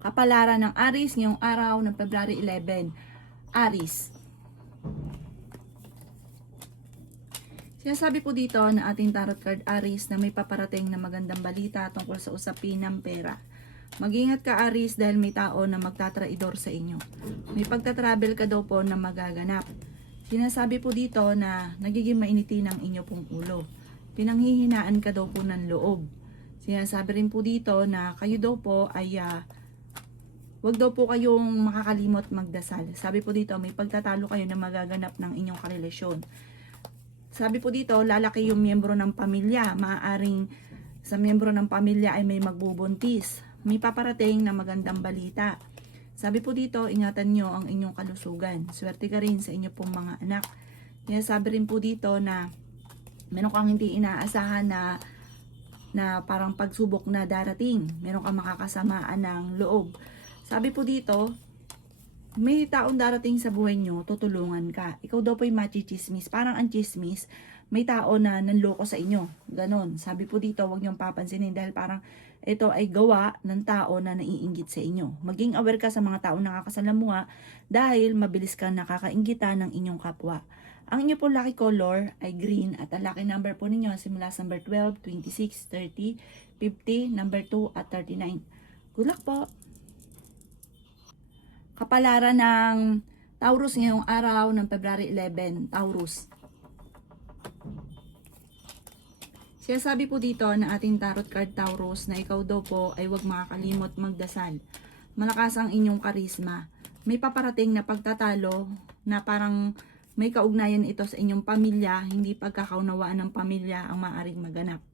Kapalaran ng Aries ngayong araw ng February 11. Aries. Sinasabi po dito na ating tarot card Aries na may paparating na magandang balita tungkol sa usapin ng pera. Mag-ingat ka Aries dahil may tao na magtatraidor sa inyo. May pagtatravel ka daw po na magaganap. Sinasabi po dito na nagiging mainitin ang inyo pong ulo. Pinanghihinaan ka daw po ng loob. Sinasabi rin po dito na kayo daw po ay wag daw po kayong makakalimot magdasal. Sabi po dito, may pagtatalo kayo na magaganap ng inyong karelasyon. Sabi po dito, lalaki yung miyembro ng pamilya. Maaaring sa miyembro ng pamilya ay may magbubuntis. May paparating na magandang balita. Sabi po dito, ingatan nyo ang inyong kalusugan. Swerte ka rin sa inyo pong mga anak. Kaya sabi rin po dito na meron kang hindi inaasahan na parang pagsubok na darating. Meron kang makakasamaan ng loob. Sabi po dito, may taong darating sa buhay nyo, tutulungan ka. Ikaw daw po'y machichismis. Parang ang chismis, may tao na nanloko sa inyo. Ganon. Sabi po dito, huwag niyong papansinin dahil parang ito ay gawa ng tao na naiinggit sa inyo. Maging aware ka sa mga taong nakakasalamuha dahil mabilis kang nakakainggitan ng inyong kapwa. Ang inyo po lucky color ay green at ang lucky number po ninyo simula sa number 12, 26, 30, 50, number 2 at 39. Good luck po! Kapalaran ng Taurus ngayong araw ng February 11, Taurus. Sinasabi po dito na ating tarot card Taurus na ikaw daw po ay huwag makakalimot magdasal. Malakas ang inyong karisma. May paparating na pagtatalo na parang may kaugnayan ito sa inyong pamilya, hindi pagkakaunawaan ng pamilya ang maaaring maganap.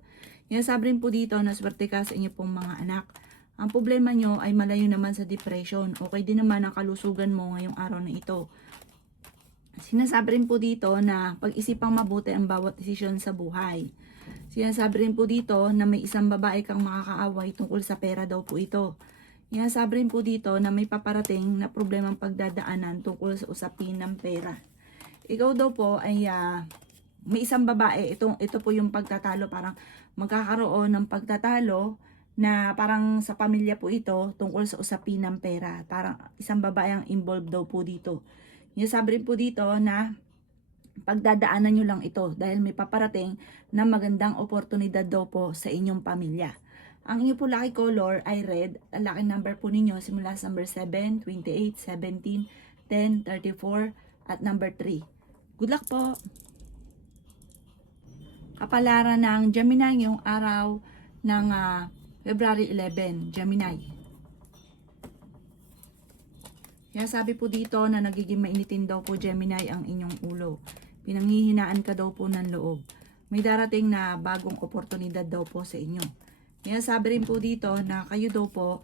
Sinasabi rin po dito na swerte ka sa inyong pong mga anak. Ang problema nyo ay malayo naman sa depression. Okay din naman ang kalusugan mo ngayong araw na ito. Sinasabi rin po dito na pag-isipang mabuti ang bawat desisyon sa buhay. Sinasabi rin po dito na may isang babae kang makakaaway tungkol sa pera daw po ito. Sinasabi rin po dito na may paparating na problemang pagdadaanan tungkol sa usapin ng pera. Ikaw daw po ay may isang babae. Ito po yung pagtatalo. Parang magkakaroon ng pagtatalo na parang sa pamilya po ito tungkol sa usapin ng pera. Parang isang babae ang involved daw po dito. Sabi rin po dito na pagdadaanan nyo lang ito dahil may paparating na magandang oportunidad daw po sa inyong pamilya. Ang inyo po lucky color ay red. Ang lucky number po ninyo simula sa number 7, 28, 17, 10, 34 at number 3. Good luck po! Kapalaran ng Gemini ngayong araw ng February 11, Gemini. Kaya sabi po dito na nagiging mainitin daw po Gemini ang inyong ulo. Pinanghihinaan ka daw po ng loob. May darating na bagong oportunidad daw po sa inyo. Kaya sabi rin po dito na kayo daw po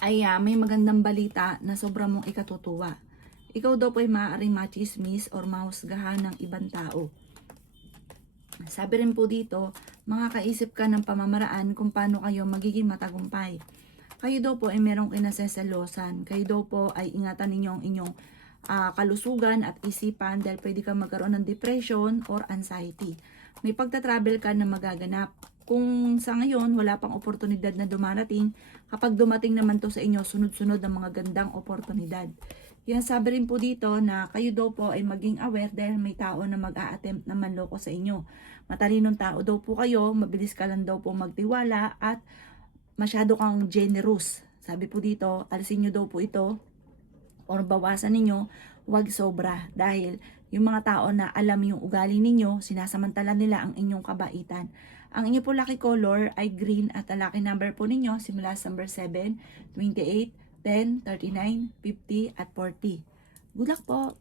ay may magandang balita na sobrang mong ikatutuwa. Ikaw daw po ay maaaring machismis or mahusgahan ng ibang tao. Sabi rin po dito, makakaisip ka ng pamamaraan kung paano kayo magiging matagumpay. Kayo daw po ay merong kinaseselosan. Kayo daw po ay ingatan ninyo ang inyong kalusugan at isipan dahil pwede kang magkaroon ng depression or anxiety. May pagta-travel ka na magaganap. Kung sa ngayon wala pang oportunidad na dumarating, kapag dumating naman to sa inyo, sunod-sunod ang mga gandang oportunidad. Yan sabi rin po dito na kayo daw po ay maging aware dahil may tao na mag-a-attempt na manloko sa inyo. Matalinong tao daw po kayo, mabilis ka lang daw po magtiwala at masyado kang generous. Sabi po dito, alisin nyo daw po ito or bawasan ninyo, huwag sobra. Dahil yung mga tao na alam yung ugali ninyo, sinasamantala nila ang inyong kabaitan. Ang inyo po lucky color ay green at ang lucky number po ninyo simula sa number 7, 28, 10, 39, 50 at 40. Good luck po!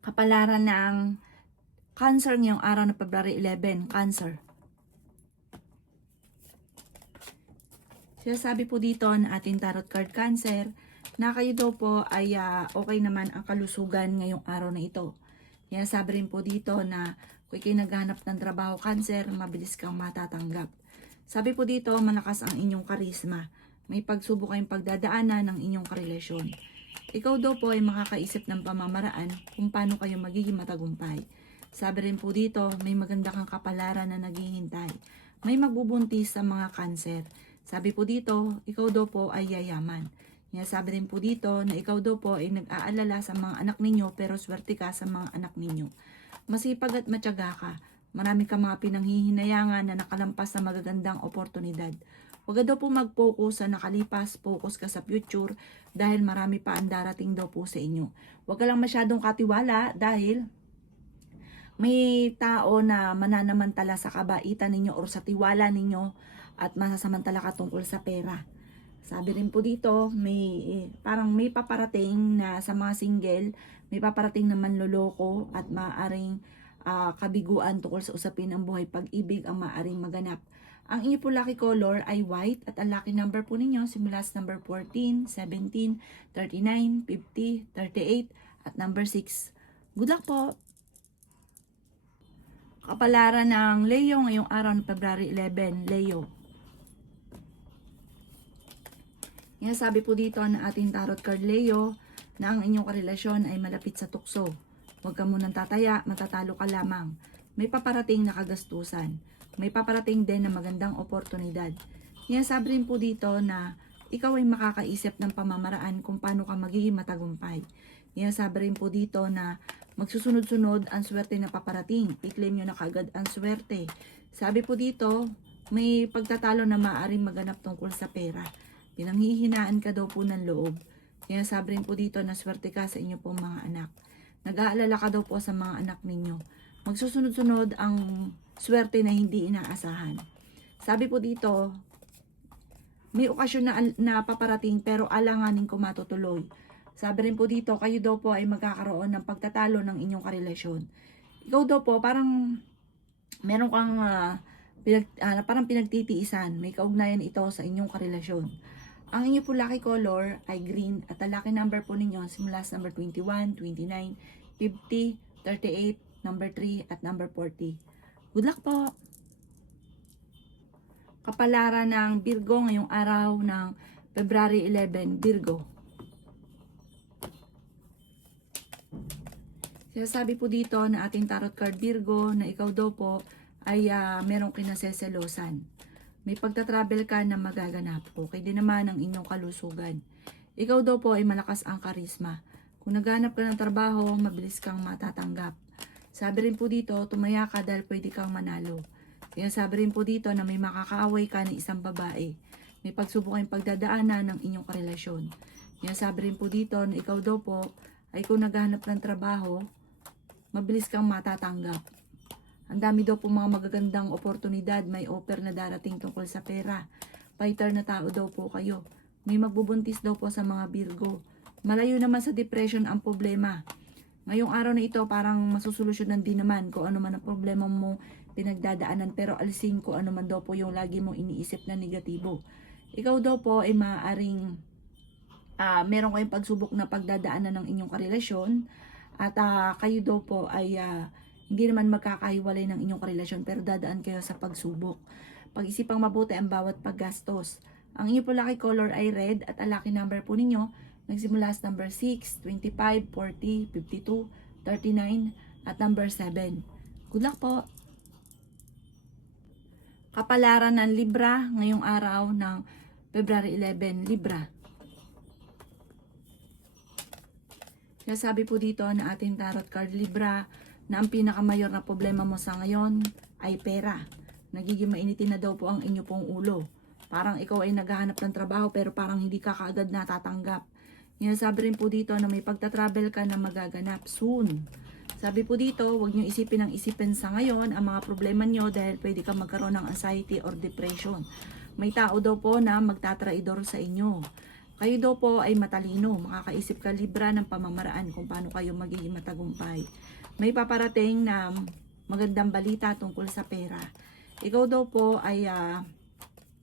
Kapalaran ng Cancer ngayong araw ng February 11, Cancer. Sinasabi po dito na ating tarot card Cancer na kayo daw po ay okay naman ang kalusugan ngayong araw na ito. Sinasabi rin po dito na kung kayo naghahanap ng trabaho Cancer, mabilis kang matatanggap. Sabi po dito, malakas ang inyong karisma. May pagsubok kayong pagdadaanan ng inyong karelasyon. Ikaw daw po ay makakaisip ng pamamaraan kung paano kayo magiging matagumpay. Sabi rin po dito, may maganda kang kapalaran na naghihintay. May magbubuntis sa mga Cancer. Sabi po dito, ikaw daw po ay yayaman. Sabi rin po dito na ikaw daw po ay nag-aalala sa mga anak ninyo pero swerte ka sa mga anak ninyo. Masipag at matyaga ka. Marami ka mga pinanghihinayangan na nakalampas sa magagandang oportunidad. Huwag ka daw po mag-focus sa nakalipas, focus ka sa future dahil marami pa ang darating daw po sa inyo. Huwag ka lang masyadong katiwala dahil may tao na mananamantala sa kabaitan ninyo or sa tiwala ninyo at masasamantala ka tungkol sa pera. Sabi rin po dito, parang may paparating na sa mga single, may paparating na manloloko at maaaring kabiguan tungkol sa usapin ng buhay pag-ibig ang maaaring maganap. Ang inyo po lucky color ay white at ang lucky number po ninyo simula sa number 14, 17, 39, 50, 38 at number 6. Good luck po! Kapalaran ng Leo ngayong araw ng February 11, Leo. Sabi po dito ng ating tarot card Leo na ang inyong karelasyon ay malapit sa tukso. Huwag ka munang tataya, matatalo ka lamang. May paparating na kagastusan. May paparating din na magandang oportunidad. Sabi rin po dito na ikaw ay makakaisip ng pamamaraan kung paano ka magiging matagumpay. Sabi rin po dito na magsusunod-sunod ang swerte na paparating. I-claim nyo na kagad ang swerte. Sabi po dito, may pagtatalo na maaaring maganap tungkol sa pera. Pinanghihinaan ka daw po ng loob. Sabi rin po dito na swerte ka sa inyo pong mga anak. Nag-aalala ka daw po sa mga anak ninyo. Magsusunod-sunod ang swerte na hindi inaasahan. Sabi po dito, may okasyon na paparating pero alanganin ko matutuloy. Sabi rin po dito, kayo daw po ay magkakaroon ng pagtatalo ng inyong karelasyon. Ikaw daw po, parang meron kang parang pinagtitiisan. May kaugnayan ito sa inyong karelasyon. Ang inyo po lucky color ay green at ang lucky number po ninyo simula sa number 21, 29, 50, 38, number 3 at number 40. Good luck po! Kapalaran ng Virgo ngayong araw ng February 11, Virgo. Sabi po dito na ating tarot card Virgo na ikaw daw po ay merong kinaseselosan. May pagta-travel ka na magaganap. Okay din naman ang inyong kalusugan. Ikaw daw po ay malakas ang karisma. Kung naghanap ka ng trabaho, mabilis kang matatanggap. Sabi rin po dito, tumaya ka dahil pwede kang manalo. Sabi rin po dito na may makakaaway ka ng isang babae. May pagsubok kayong pagdadaanan ng inyong karelasyon. Sabi rin po dito na ikaw daw po ay kung naghanap ng trabaho, mabilis kang matatanggap. Ang dami daw po mga magagandang oportunidad, may offer na darating tungkol sa pera. Fighter na tao daw po kayo. May magbubuntis daw po sa mga Virgo. Malayo naman sa depression ang problema. Ngayong araw na ito parang masusolusyonan din naman kung ano man ang problema mo pinagdadaanan pero alisin ko ano man daw po yung lagi mong iniisip na negatibo. Ikaw daw po ay maaaring meron kayong pagsubok na pagdadaanan ng inyong karelasyon at kayo daw po ay hindi naman magkakahiwalay ng inyong karelasyon pero dadaan kayo sa pagsubok. Pag-isipang mabuti ang bawat paggastos. Ang inyo po lucky color ay red at ang lucky number po ninyo nagsimula sa number 6, 25, 40, 52, 39 at number 7. Good luck po! Kapalaran ng Libra ngayong araw ng February 11, Libra. Sabi po dito na ating tarot card Libra na ang pinakamayor na problema mo sa ngayon ay pera. Nagiging mainitin na daw po ang inyo pong ulo. Parang ikaw ay naghahanap ng trabaho pero parang hindi ka kaagad natatanggap. Sabi rin po dito na may pagta-travel ka na magaganap soon. Sabi po dito, huwag nyo isipin ang isipin sa ngayon ang mga problema nyo dahil pwede ka magkaroon ng anxiety or depression. May tao daw po na magtatraidor sa inyo. Kayo daw po ay matalino, makakaisip ka Libra ng pamamaraan kung paano kayo magiging matagumpay. May paparating na magandang balita tungkol sa pera. Ikaw daw po ay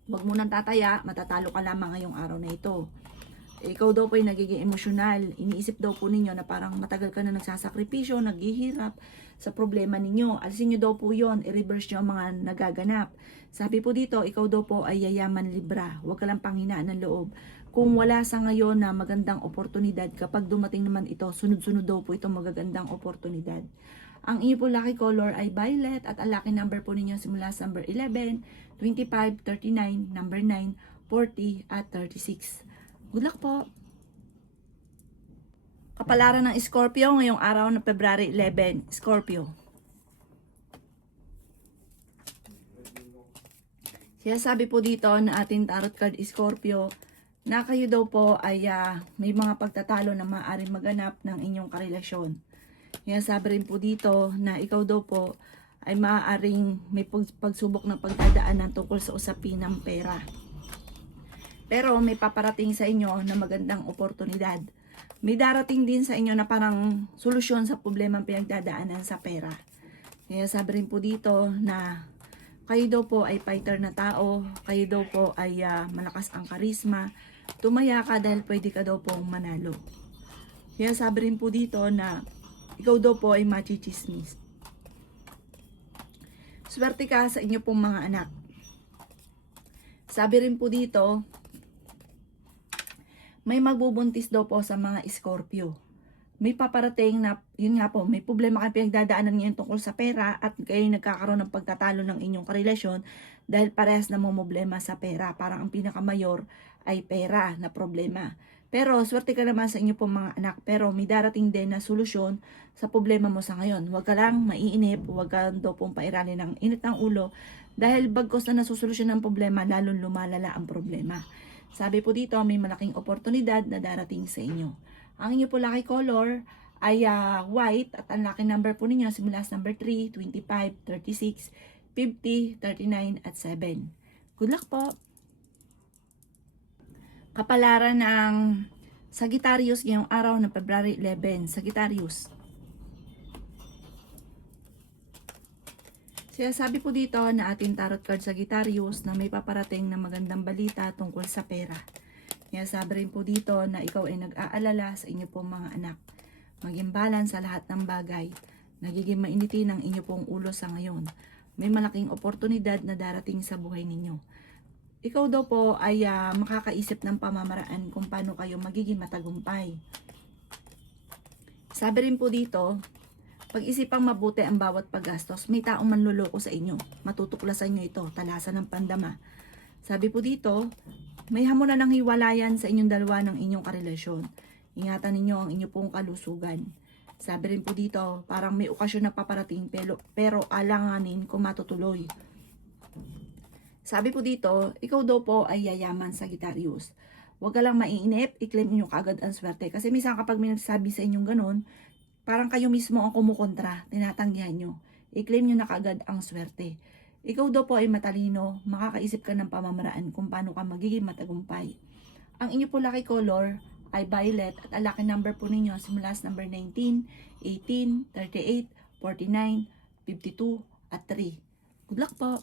huwag mo nang tataya, matatalo ka lamang ngayong araw na ito. Ikaw daw po ay nagiging emosyonal. Iniisip daw po ninyo na parang matagal ka na nagsasakripisyo, naghihirap sa problema ninyo. Alisin nyo daw po yon, i-reverse nyo ang mga nagaganap. Sabi po dito, ikaw daw po ay yayaman Libra. Huwag ka lang panghinaan ng loob. Kung wala sa ngayon na magandang oportunidad, kapag dumating naman ito, sunod-sunod daw po itong magagandang oportunidad. Ang inyo po lucky color ay violet at ang lucky number po ninyo simula sa number 11, 25, 39, number 9, 40, at 36. Good luck po! Kapalaran ng Scorpio ngayong araw ng February 11. Scorpio. Sabi po dito na ating tarot card Scorpio na kayo daw po ay may mga pagtatalo na maaaring maganap ng inyong karelasyon. Sabi rin po dito na ikaw daw po ay maaaring may pagsubok ng pagdadaanan tungkol sa usapin ng pera. Pero may paparating sa inyo na magandang oportunidad. May darating din sa inyo na parang solusyon sa problemang pinagdadaanan sa pera. Sabi rin po dito na kayo daw po ay fighter na tao, kayo daw po ay malakas ang karisma, tumaya ka dahil pwede ka daw pong manalo. Sabi rin po dito na ikaw daw po ay machichismis. Swerte ka sa inyo pong mga anak. Sabi rin po dito, may magbubuntis daw po sa mga Scorpio. May paparating na, yun nga po, may problema kayo pinagdadaanan ngayon tungkol sa pera at kayo nagkakaroon ng pagtatalo ng inyong karelasyon dahil parehas na mo problema sa pera. Parang ang pinakamayor ay pera na problema. Pero swerte ka naman sa inyo pong mga anak, pero may darating din na solusyon sa problema mo sa ngayon. Huwag ka lang maiinip, huwag ka daw pong pairalin ng init ng ulo dahil bagkos na nasusolusyon ng problema, lalong lumalala ang problema. Sabi po dito, may malaking oportunidad na darating sa inyo. Ang inyo po lucky color ay white at ang lucky number po ninyo simula sa number 3, 25, 36, 50, 39 at 7. Good luck po! Kapalaran ng Sagittarius ngayong araw ng February 11. Sagittarius. Sabi po dito na ating tarot card Sagittarius na may paparating na magandang balita tungkol sa pera. Sabi rin po dito na ikaw ay nag-aalala sa inyo pong mga anak. Maging balance sa lahat ng bagay. Nagiging mainitin ang inyo pong ulo sa ngayon. May malaking oportunidad na darating sa buhay ninyo. Ikaw daw po ay makakaisip ng pamamaraan kung paano kayo magiging matagumpay. Sabi rin po dito, pag-isipang mabuti ang bawat paggastos. May taong manluloko sa inyo. Matutuklasan nyo ito, talasan ng pandama. Sabi po dito, may hamunan ng hiwalayan sa inyong dalawa ng inyong karelasyon. Ingatan ninyo ang inyong pong kalusugan. Sabi rin po dito, parang may okasyon na paparating pero alanganin kung matutuloy. Sabi po dito, ikaw daw po ay yayaman Sagittarius. Huwag ka lang maiinip, i-claim nyo kaagad ang swerte. Kasi minsan kapag may nagsabi sa inyong ganun, parang kayo mismo ang kumukontra, tinatanggihan nyo. I-claim nyo na kaagad ang swerte. Ikaw daw po ay matalino, makakaisip ka ng pamamaraan kung paano ka magiging matagumpay. Ang inyo po lucky color ay violet at ang lucky number po ninyo simula sa number 19, 18, 38, 49, 52 at 3. Good luck po!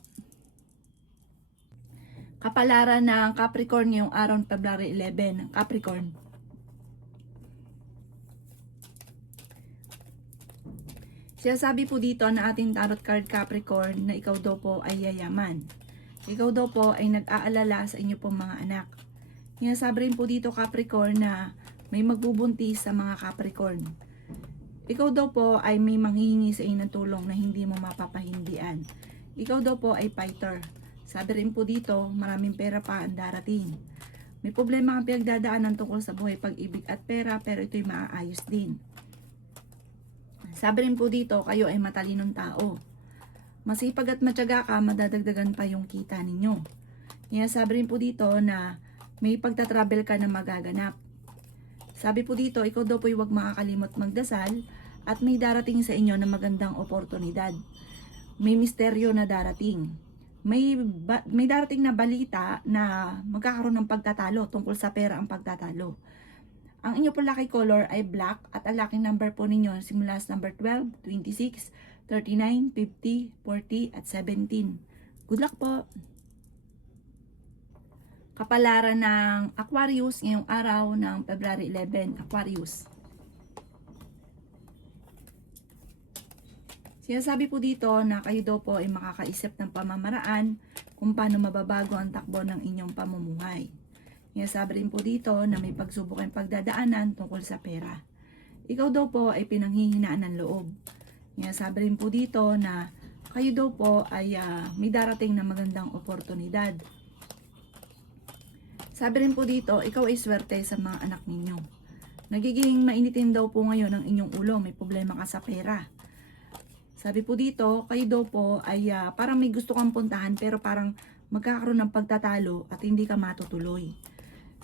Kapalaran ng Capricorn ngayong araw ng February 11. Capricorn. Sabi po dito na ating tarot card Capricorn na ikaw daw po ay yayaman. Ikaw daw po ay nag-aalala sa inyo pong mga anak. Sabi rin po dito Capricorn na may magbubuntis sa mga Capricorn. Ikaw daw po ay may manghihingi sa inyo ng tulong na hindi mo mapapahindian. Ikaw daw po ay fighter. Sabi rin po dito, maraming pera pa ang darating. May problema ang pinagdadaanan tungkol sa buhay, pag-ibig at pera, pero ito'y maaayos din. Sabi rin po dito, kayo ay matalinong tao. Masipag at matyaga ka, madadagdagan pa yung kita ninyo. Sabi rin po dito na may pagtatravel ka na magaganap. Sabi po dito, ikaw daw po'y huwag makakalimot magdasal at may darating sa inyo na magandang oportunidad. May misteryo na darating. May darating na balita na magkakaroon ng pagtatalo tungkol sa pera ang pagtatalo. Ang inyo po lucky color ay black at ang lucky number po ninyo simula sa number 12, 26, 39, 50, 40 at 17. Good luck po! Kapalaran ng Aquarius ngayong araw ng February 11. Aquarius. Sabi po dito na kayo daw po ay makakaisip ng pamamaraan kung paano mababago ang takbo ng inyong pamumuhay. Sabi rin po dito na may pagsubok ang pagdadaanan tungkol sa pera. Ikaw daw po ay pinanghihinaan ng loob. Sabi rin po dito na kayo daw po ay may darating na magandang oportunidad. Sabi rin po dito, ikaw ay swerte sa mga anak ninyo. Nagiging mainitin daw po ngayon ang inyong ulo, may problema ka sa pera. Sabi po dito, kayo daw po ay parang may gusto kang puntahan pero parang magkakaroon ng pagtatalo at hindi ka matutuloy.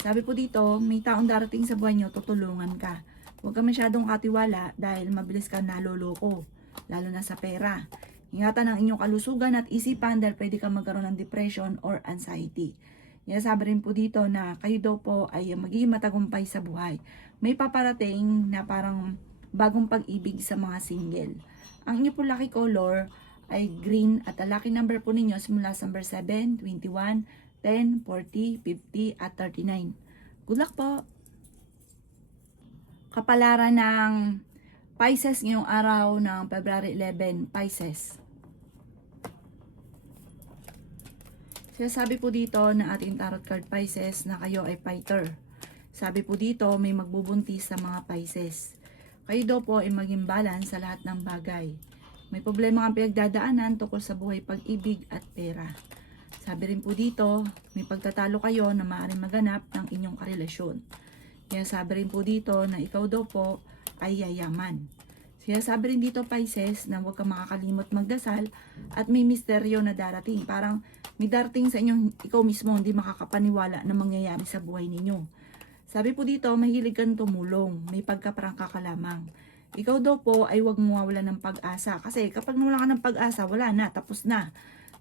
Sabi po dito, may taong darating sa buhay nyo, tutulungan ka. Huwag ka masyadong katiwala dahil mabilis ka naloloko, lalo na sa pera. Ingatan ang inyong kalusugan at isipan dahil pwede ka magkaroon ng depression or anxiety. Sabi rin po dito na kayo daw po ay magiging matagumpay sa buhay. May paparating na parang bagong pag-ibig sa mga single. Ang inyo po lucky color ay green at ang lucky number po ninyo simula sa number 7, 21, 10, 40, 50 at 39. Good luck po! Kapalaran ng Pisces ngayong araw ng February 11, Pisces. Sabi po dito na ating tarot card Pisces na kayo ay fighter. Sabi po dito may magbubuntis sa mga Pisces. Kayo daw po ay maging balance sa lahat ng bagay. May problema kang pinagdadaanan tungkol sa buhay, pag-ibig at pera. Sabi rin po dito, may pagtatalo kayo na maaaring maganap ng inyong karelasyon. Sabi rin po dito na ikaw daw po ay yayaman. Sabi rin dito Pisces na huwag kang makakalimot magdasal at may misteryo na darating. Parang may darating sa inyong ikaw mismo hindi makakapaniwala na mangyayari sa buhay ninyo. Sabi po dito, mahilig kang tumulong, may pagkaprangka ka lamang. Ikaw daw po ay huwag mawawalan ng pag-asa kasi kapag nawala ka ng pag-asa, wala na, tapos na.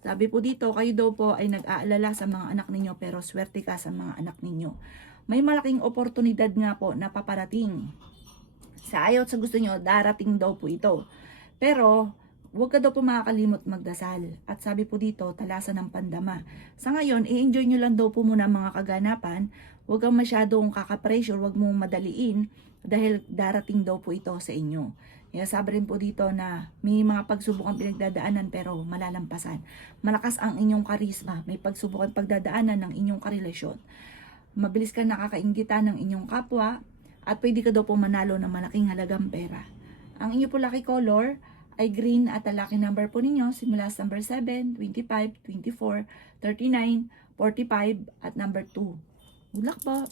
Sabi po dito, kayo daw po ay nag-aalala sa mga anak ninyo pero swerte ka sa mga anak ninyo. May malaking oportunidad nga po na paparating. Sa ayaw at sa gusto nyo, darating daw po ito. Pero, huwag ka daw po makakalimot magdasal. At sabi po dito, talasan ng pandama. Sa ngayon, i-enjoy nyo lang daw po muna mga kaganapan. Huwag kang masyadong kaka-pressure, huwag mong madaliin dahil darating daw po ito sa inyo. Sabi rin po dito na may mga pagsubok ang pinagdadaanan pero malalampasan. Malakas ang inyong karisma, may pagsubok ang pagdadaanan ng inyong karelasyon. Mabilis ka nakakainggitan ng inyong kapwa at pwede ka daw po manalo ng malaking halagang pera. Ang inyo po lucky color ay green at ang lucky number po ninyo simula sa number 7, 25, 24, 39, 45 at number 2. Good luck po!